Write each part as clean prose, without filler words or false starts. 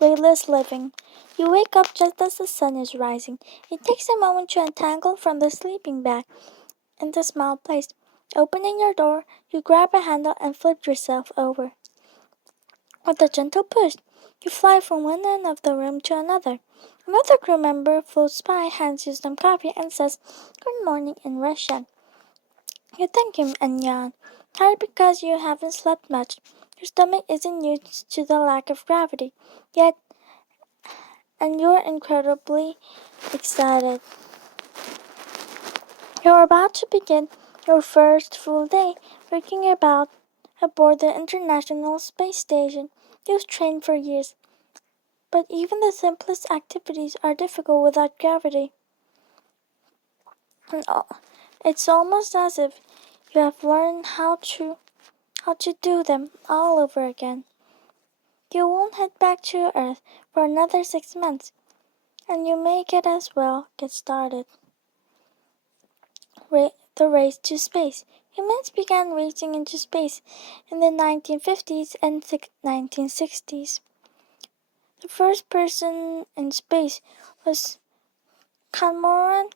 weightless living. You wake up just as the sun is rising. It takes a moment to untangle from the sleeping bag in the small place. Opening your door, you grab a handle and flip yourself over. With a gentle push, you fly from one end of the room to another. Another crew member floats by, hands you some coffee, and says, "Good morning" in Russian. You thank him and yawn, tired because you haven't slept much. Your stomach isn't used to the lack of gravity yet, and you're incredibly excited. You're about to begin your first full day working about aboard the International Space Station. You've trained for years, but even the simplest activities are difficult without gravity. And it's almost as if you have learned how to do them all over again. You won't head back to Earth for another 6 months, and you may as well get started. The race to space. Humans began racing into space in the 1950s and 1960s. The first person in space was Kamaran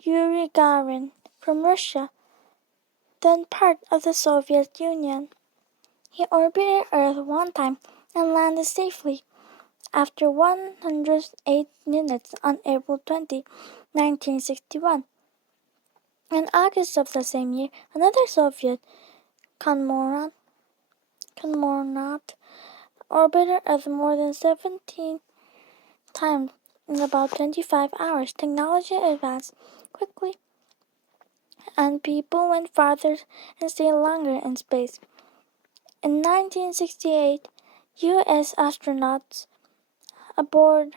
Yuri Gagarin from Russia, then part of the Soviet Union. He orbited Earth one time and landed safely after 108 minutes on April 20, 1961. In August of the same year, another Soviet cosmonaut orbited Earth more than 17 times in about 25 hours. Technology advanced quickly, and people went farther and stayed longer in space. In 1968, U.S. astronauts aboard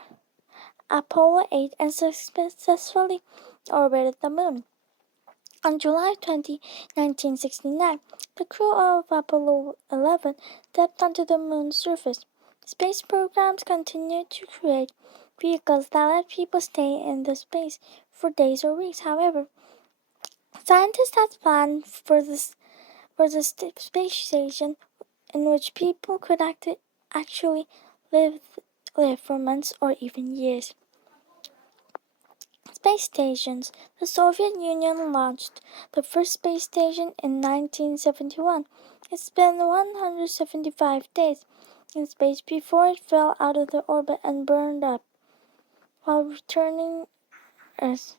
Apollo 8 and successfully orbited the Moon. On July 20, 1969, the crew of Apollo 11 stepped onto the Moon's surface. Space programs continued to create vehicles that let people stay in the space for days or weeks. However, scientists had planned for the space station in which people could actually live for months or even years. Space stations. The Soviet Union launched the first space station in 1971. It spent 175 days in space before it fell out of the orbit and burned up while retrieving Earth's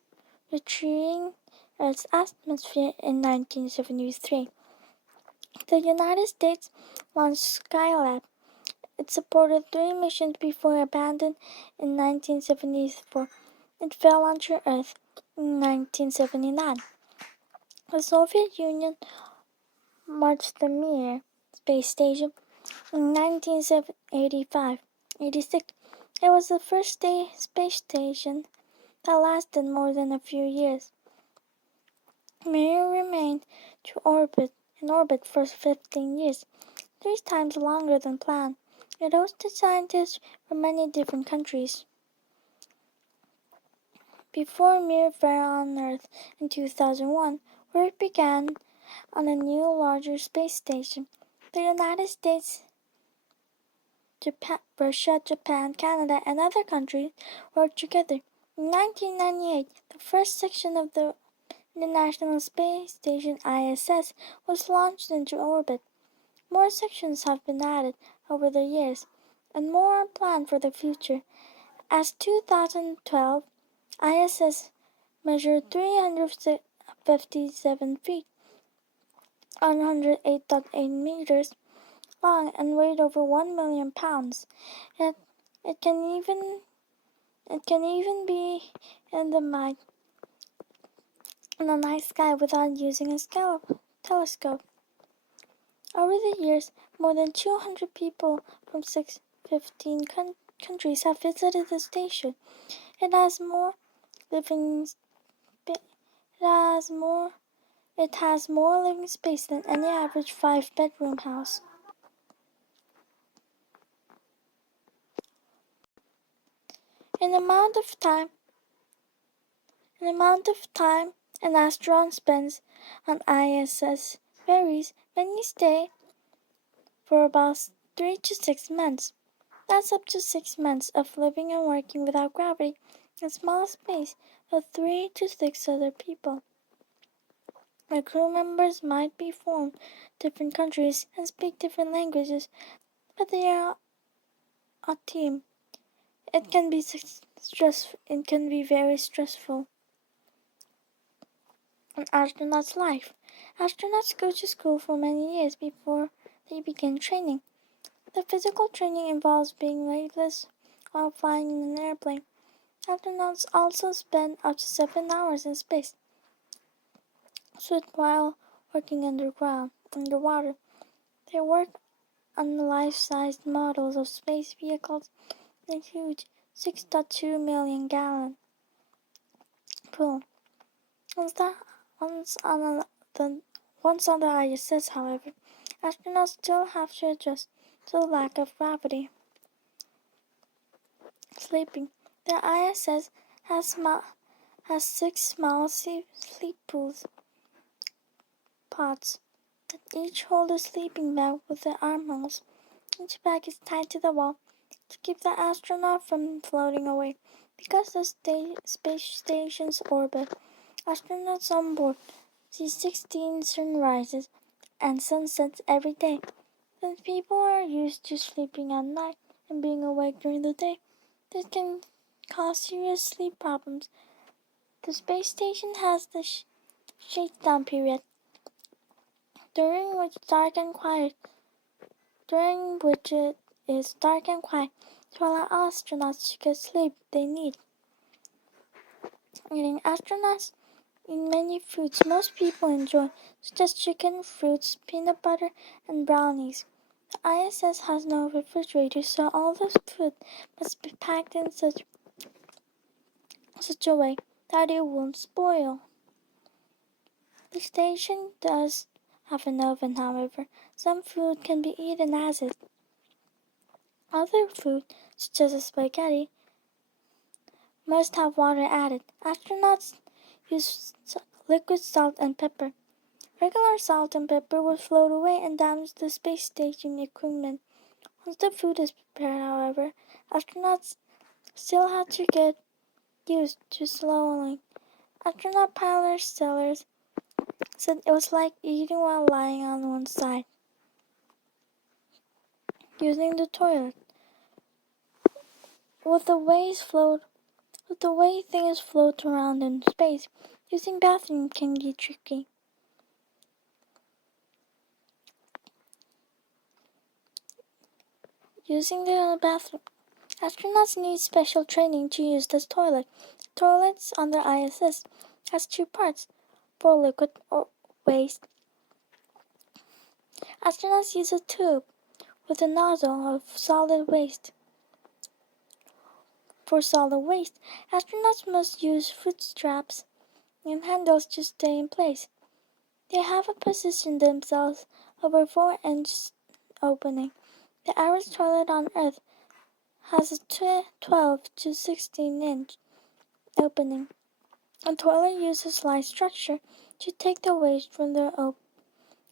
atmosphere in 1973. The United States launched Skylab. It supported 3 missions before abandoned in 1974. It fell onto Earth in 1979. The Soviet Union launched the Mir space station in 1985-86. It was the first space station that lasted more than a few years. Mir remained in orbit for 15 years, 3 times longer than planned. It hosted scientists from many different countries. Before Mir fell on Earth in 2001, work began on a new, larger space station. The United States, Russia, Japan, Canada, and other countries worked together. In 1998, the first section of the International Space Station ISS was launched into orbit. More sections have been added over the years, and more are planned for the future. As 2012 ISS measured 357 feet, 108.8 meters long, and weighed over 1 million pounds. It can even be in the night sky without using a telescope. Over the years, more than 200 people from 15 countries have visited the station. It has more living space than any average 5-bedroom house. In the amount of time an astronaut spends on ISS varies. Many stay for about 3 to 6 months. That's up to 6 months of living and working without gravity in a small space with 3 to 6 other people. The crew members might be from different countries and speak different languages, but they are a team. It can be very stressful. An astronaut's life. Astronauts go to school for many years before they begin training. The physical training involves being weightless while flying in an airplane. Astronauts also spend up to 7 hours in space, swim while working underwater. They work on life-sized models of space vehicles in a huge 6.2 million gallon pool. Once on the ISS, however, astronauts still have to adjust to the lack of gravity. Sleeping. The ISS has 6 small sleep pods that each hold a sleeping bag with the armholes. Each bag is tied to the wall to keep the astronaut from floating away. Because the space station's orbit, astronauts on board see 16 sunrises and sunsets every day. Since people are used to sleeping at night and being awake during the day, this can cause serious sleep problems. The space station has the shakedown period, during which it is dark and quiet to allow astronauts to get sleep they need. Eating. Astronauts eat many foods most people enjoy, such as chicken, fruits, peanut butter, and brownies. The ISS has no refrigerator, so all this food must be packed in such a way that it won't spoil. The station does have an oven, however. Some food can be eaten as is. Other food, such as spaghetti, must have water added. Astronauts use liquid salt and pepper. Regular salt and pepper will float away and damage the space station equipment. Once the food is prepared, however, astronauts still have to get used to slowing. Astronaut pilot Sellers said it was like eating while lying on one side. Using the toilet. With the way things float around in space, using bathroom can get tricky. Using the bathroom. Astronauts need special training to use this toilet. The toilets on the ISS has 2 parts for liquid or waste. Astronauts use a tube with a nozzle of solid waste. For solid waste, astronauts must use foot straps and handles to stay in place. They have to position themselves over 4-inch opening. The average toilet on Earth has a 12 to 16-inch opening. A toilet uses light structure to take the waste from the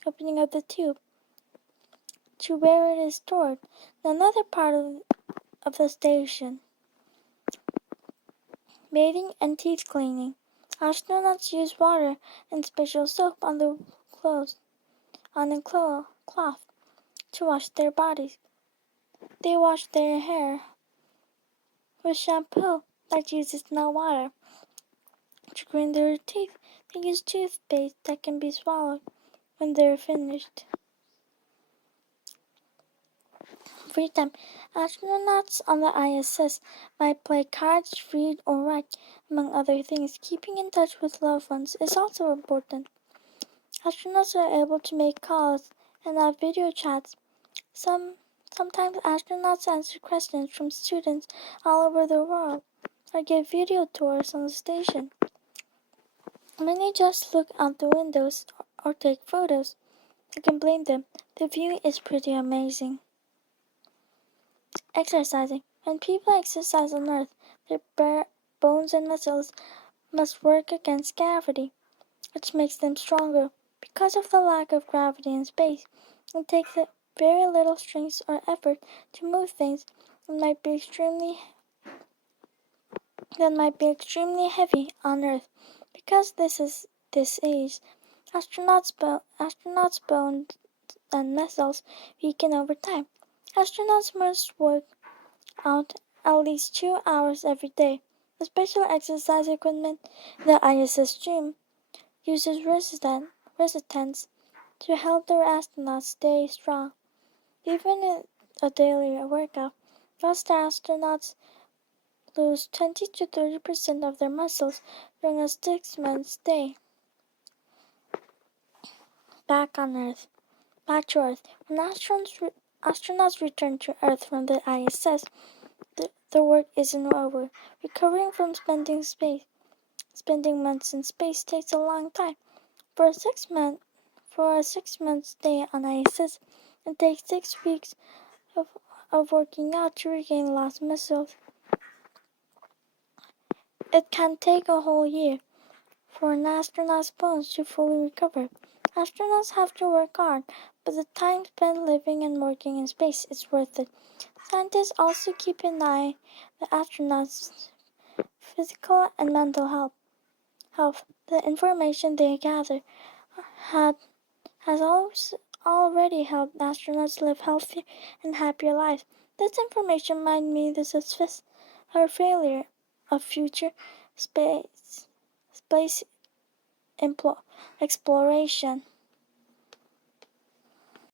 opening of the tube to where it is stored in another part of the station. Bathing and teeth cleaning. Astronauts use water and special soap on a cloth to wash their bodies. They wash their hair with shampoo that uses no water. To clean their teeth, they use toothpaste that can be swallowed when they're finished. Free time. Astronauts on the ISS might play cards, read, or write, among other things. Keeping in touch with loved ones is also important. Astronauts are able to make calls and have video chats. Sometimes astronauts answer questions from students all over the world or give video tours on the station. Many just look out the windows or take photos. Who can blame them? The view is pretty amazing. Exercising. When people exercise on Earth, their bare bones and muscles must work against gravity, which makes them stronger. Because of the lack of gravity in space, it takes very little strength or effort to move things. that might be extremely heavy on Earth. Because this age, astronauts' bones and muscles weaken over time. Astronauts must work out at least 2 hours every day. The special exercise equipment the ISS Stream uses resistance to help their astronauts stay strong. Even in a daily workout, most astronauts lose 20 to 30% of their muscles during a 6-month stay. Back to Earth. When astronauts return to Earth from the ISS, their work isn't over. Recovering from spending months in space takes a long time. For a 6-month stay on ISS, it takes 6 weeks of working out to regain lost muscles. It can take a whole year for an astronaut's bones to fully recover. Astronauts have to work hard, but the time spent living and working in space is worth it. Scientists also keep an eye on the astronauts' physical and mental health. The information they gather has already helped astronauts live healthier and happier lives. This information might mean the success or failure of future space exploration.